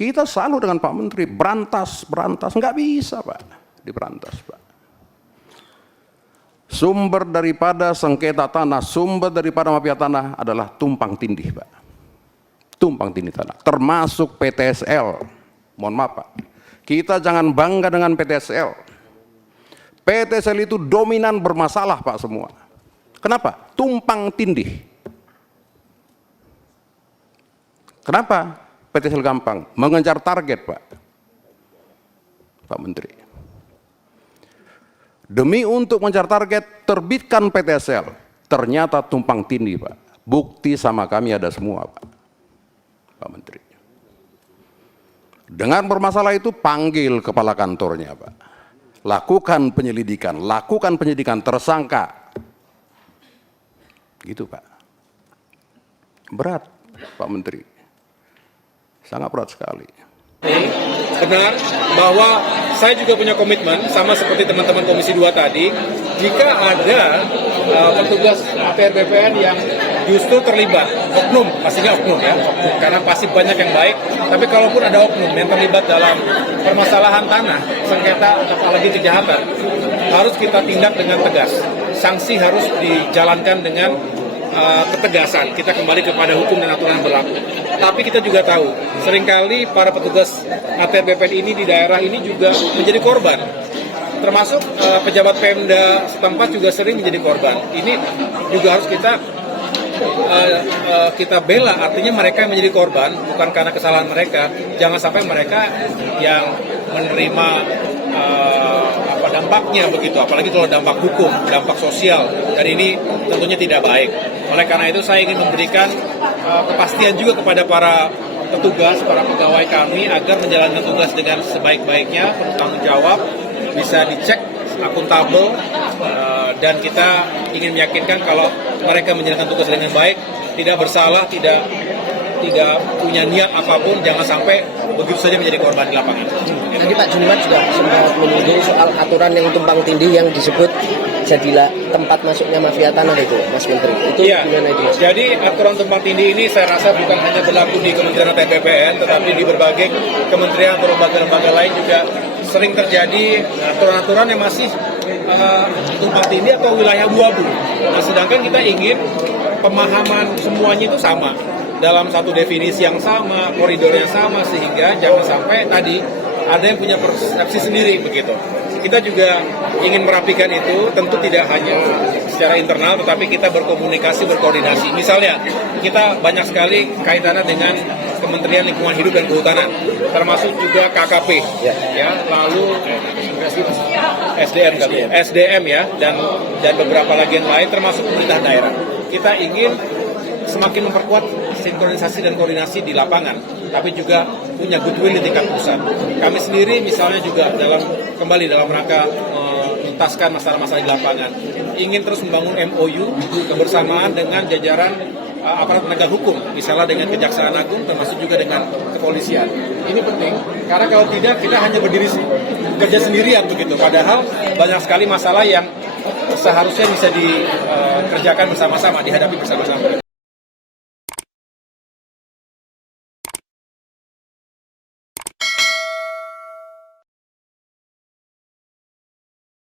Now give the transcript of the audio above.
Kita selalu dengan Pak Menteri, berantas, nggak bisa Pak, diberantas Pak. Sumber daripada sengketa tanah, sumber daripada mafia tanah adalah tumpang tindih Pak. Tumpang tindih tanah, termasuk PTSL. Mohon maaf Pak, kita jangan bangga dengan PTSL. PTSL itu dominan bermasalah Pak semua. Kenapa? Tumpang tindih. Kenapa? PTSL gampang, mengejar target Pak. Pak Menteri. Demi untuk mengejar target, terbitkan PTSL. Ternyata tumpang tindih Pak. Bukti sama kami ada semua Pak. Pak Menteri. Dengan bermasalah itu panggil kepala kantornya Pak. Lakukan penyelidikan tersangka. Gitu Pak. Berat Pak Menteri. Sangat berat sekali. Benar bahwa saya juga punya komitmen sama seperti teman-teman Komisi 2 tadi, jika ada petugas ATR BPN yang justru terlibat, oknum, pastinya oknum ya, karena pasti banyak yang baik, tapi kalaupun ada oknum yang terlibat dalam permasalahan tanah, sengketa, apalagi kejahatan, harus kita tindak dengan tegas. Sanksi harus dijalankan dengan ketegasan, kita kembali kepada hukum dan aturan yang berlaku. Tapi kita juga tahu, seringkali para petugas ATR BPN ini di daerah ini juga menjadi korban. Termasuk pejabat Pemda setempat juga sering menjadi korban. Ini juga harus kita bela, artinya mereka yang menjadi korban bukan karena kesalahan mereka. Jangan sampai mereka yang menerima dampaknya begitu, apalagi kalau dampak hukum, dampak sosial, dan ini tentunya tidak baik. Oleh karena itu saya ingin memberikan kepastian juga kepada para petugas, para pegawai kami agar menjalankan tugas dengan sebaik-baiknya, bertanggung jawab, bisa dicek, akuntabel, dan kita ingin meyakinkan kalau mereka menjalankan tugas dengan baik, tidak bersalah, tidak punya niat apapun, jangan sampai begitu saja menjadi korban di lapangan. Tadi Pak Junmat juga sempat menyinggung soal aturan yang tumpang tindih yang disebut jadilah tempat masuknya mafia tanah itu, Mas Menteri. Itu gimana itu Mas? Jadi aturan tumpang tindih ini saya rasa bukan hanya berlaku di Kementerian ATR BPN, tetapi di berbagai kementerian atau lembaga-lembaga lain juga sering terjadi aturan-aturan yang masih tumpang tindih atau wilayah abu-abu. Nah, sedangkan kita ingin pemahaman semuanya itu sama, dalam satu definisi yang sama, koridor yang sama, sehingga jangan sampai tadi ada yang punya persepsi sendiri begitu. Kita juga ingin merapikan itu, tentu tidak hanya secara internal, tetapi kita berkomunikasi, berkoordinasi. Misalnya, kita banyak sekali kaitannya dengan Kementerian Lingkungan Hidup dan Kehutanan, termasuk juga KKP, ya, lalu SDM ya, dan beberapa lagi yang lain, termasuk pemerintah daerah. Kita ingin semakin memperkuat sinkronisasi dan koordinasi di lapangan, tapi juga punya goodwill di tingkat pusat. Kami sendiri misalnya juga dalam rangka menuntaskan masalah-masalah di lapangan, ingin terus membangun MOU kebersamaan dengan jajaran aparat penegak hukum, misalnya dengan Kejaksaan Agung, termasuk juga dengan kepolisian. Ini penting, karena kalau tidak kita hanya kerja sendirian begitu. Padahal banyak sekali masalah yang seharusnya bisa dikerjakan bersama-sama, dihadapi bersama-sama.